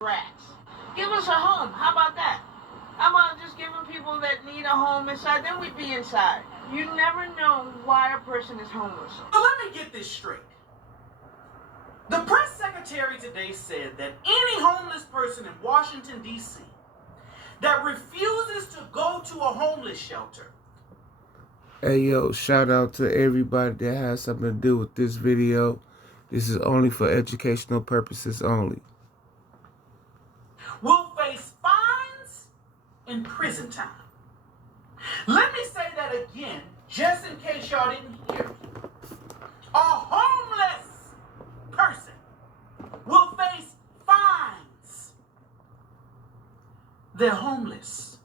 rats. Give us a home. How about that? How about just giving people that need a home inside? Then we'd be inside. You never know why a person is homeless. So let me get this straight. The press secretary today said that any homeless person in Washington, D.C. that refuses to go to a homeless shelter. Hey yo, shout out to everybody that has something to do with this video. This is only for educational purposes only. Will face fines and prison time. Let me say that again, just in case y'all didn't hear. A homeless person will face fines. They're homeless.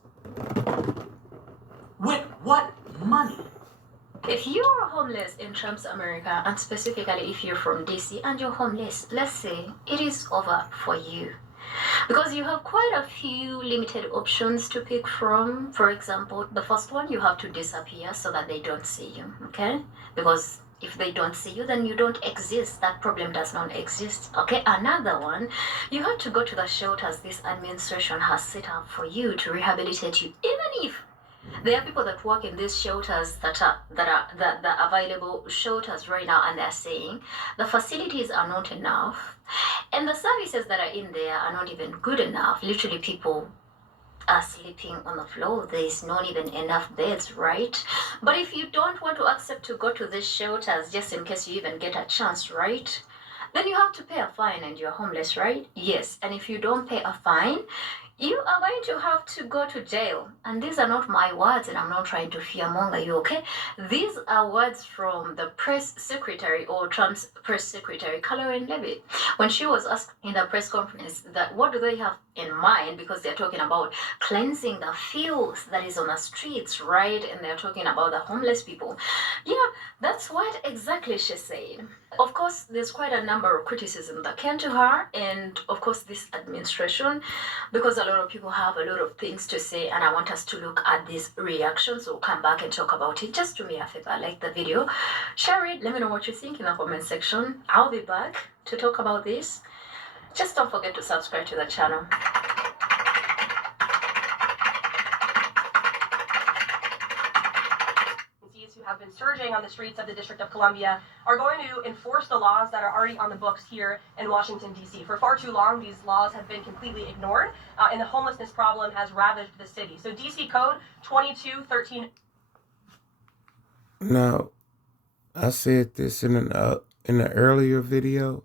With what money? If you are homeless in Trump's America, and specifically if you're from DC and you're homeless, let's say it is over for you. Because you have quite a few limited options to pick from. For example, the first one, you have to disappear so that they don't see you, okay? Because if they don't see you, then you don't exist. That problem does not exist, okay? Another one, you have to go to the shelters this administration has set up for you to rehabilitate you, even if there are people that work in these shelters that are the available shelters right now, and they're saying the facilities are not enough and the services that are in there are not even good enough. Literally, people are sleeping on the floor. There is not even enough beds, right? But if you don't want to accept to go to these shelters just in case you even get a chance, right? Then you have to pay a fine and you're homeless, right? Yes. And if you don't pay a fine, you are going to have to go to jail. And these are not my words, and I'm not trying to fearmonger you, okay? These are words from the press secretary, or Trump's press secretary, Caroline Leavitt, when she was asked in the press conference that what do they have in mind, because they're talking about cleansing the filth that is on the streets, right? And they're talking about the homeless people. Yeah, that's what exactly she said. Of course, there's quite a number of criticism that came to her, and of course this administration, because a lot of people have a lot of things to say, and I want us to look at these reactions. So we'll come back and talk about it. Just do me a favor, like the video, share it, let me know what you think in the comment section. I'll be back to talk about this. Just don't forget to subscribe to the channel. Who have been surging on the streets of the District of Columbia are going to enforce the laws that are already on the books here in Washington, D.C. For far too long, these laws have been completely ignored, and the homelessness problem has ravaged the city. So D.C. Code 2213. Now, I said this in an earlier video.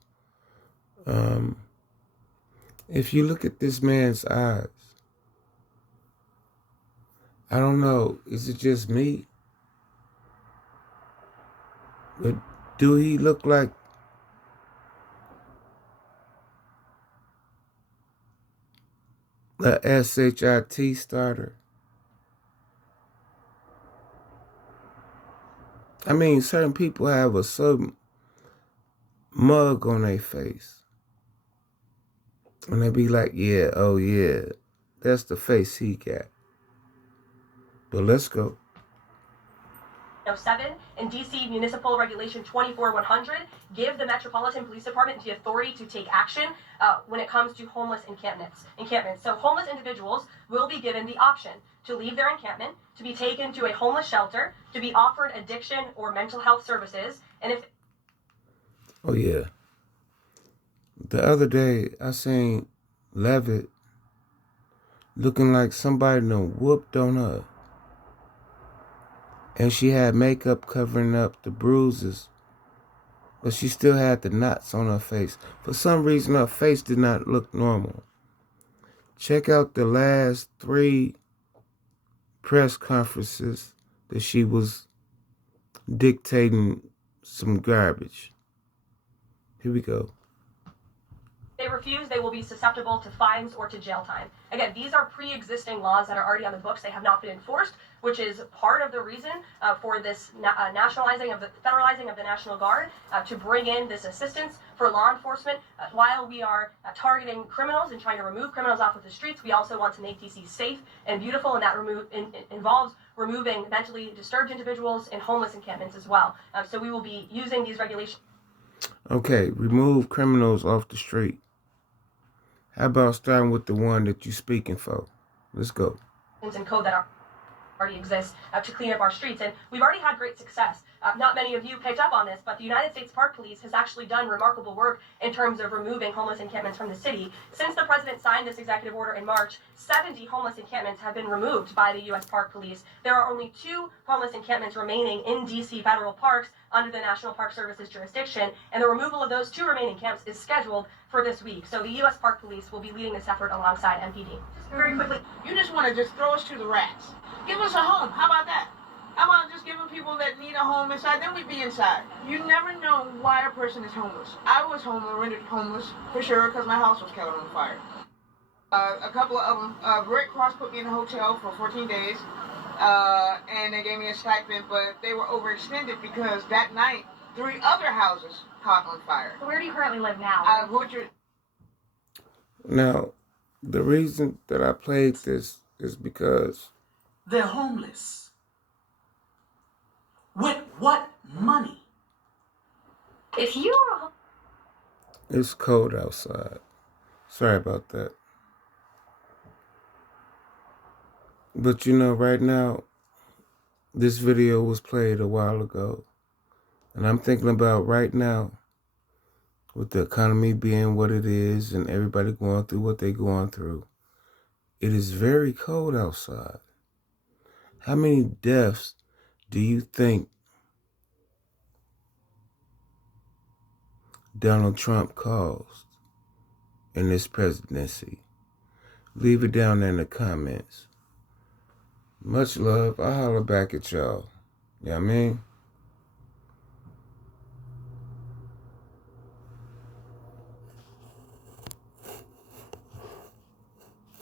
If you look at this man's eyes, I don't know, is it just me? But do he look like a SHIT starter? I mean, certain people have a certain mug on their face. And they be like, yeah, oh yeah, that's the face he got. But let's go. 7 and DC Municipal Regulation 24100 give the Metropolitan Police Department the authority to take action when it comes to homeless encampments. So homeless individuals will be given the option to leave their encampment, to be taken to a homeless shelter, to be offered addiction or mental health services, and if... Oh yeah. The other day I seen Leavitt looking like somebody done whooped on her. And she had makeup covering up the bruises, but she still had the knots on her face. For some reason, her face did not look normal. Check out the last 3 press conferences that she was dictating some garbage. Here we go. They refuse, they will be susceptible to fines or to jail time. Again, these are pre-existing laws that are already on the books. They have not been enforced, which is part of the reason for this federalizing of the National Guard to bring in this assistance for law enforcement. While we are targeting criminals and trying to remove criminals off of the streets, we also want to make DC safe and beautiful, and that involves removing mentally disturbed individuals in homeless encampments as well. So we will be using these regulations. Okay, remove criminals off the street. How about starting with the one that you speaking for? Let's go. And code that already exists to clean up our streets. And we've already had great success. Not many of you picked up on this, but the United States Park Police has actually done remarkable work in terms of removing homeless encampments from the city. Since the president signed this executive order in March, 70 homeless encampments have been removed by the U.S. Park Police. There are only 2 homeless encampments remaining in D.C. federal parks under the National Park Service's jurisdiction, and the removal of those 2 remaining camps is scheduled for this week. So the U.S. Park Police will be leading this effort alongside MPD. Just very quickly, You just want to just throw us to the rats. Give us a home. How about that? How about just giving people that need a home inside, then we'd be inside. You never know why a person is homeless. I was rendered homeless, for sure, because my house was caught on fire. A couple of them, Red Cross put me in a hotel for 14 days, and they gave me a stipend, but they were overextended because that night, 3 other houses caught on fire. So where do you currently live now? Now, the reason that I played this is because They're homeless. With what money? If you are it's cold outside. Sorry about that. But you know, right now, this video was played a while ago. And I'm thinking about right now, with the economy being what it is and everybody going through what they're going through, it is very cold outside. How many deaths do you think Donald Trump caused in this presidency? Leave it down there in the comments. Much love. I'll holler back at y'all. You know what I mean?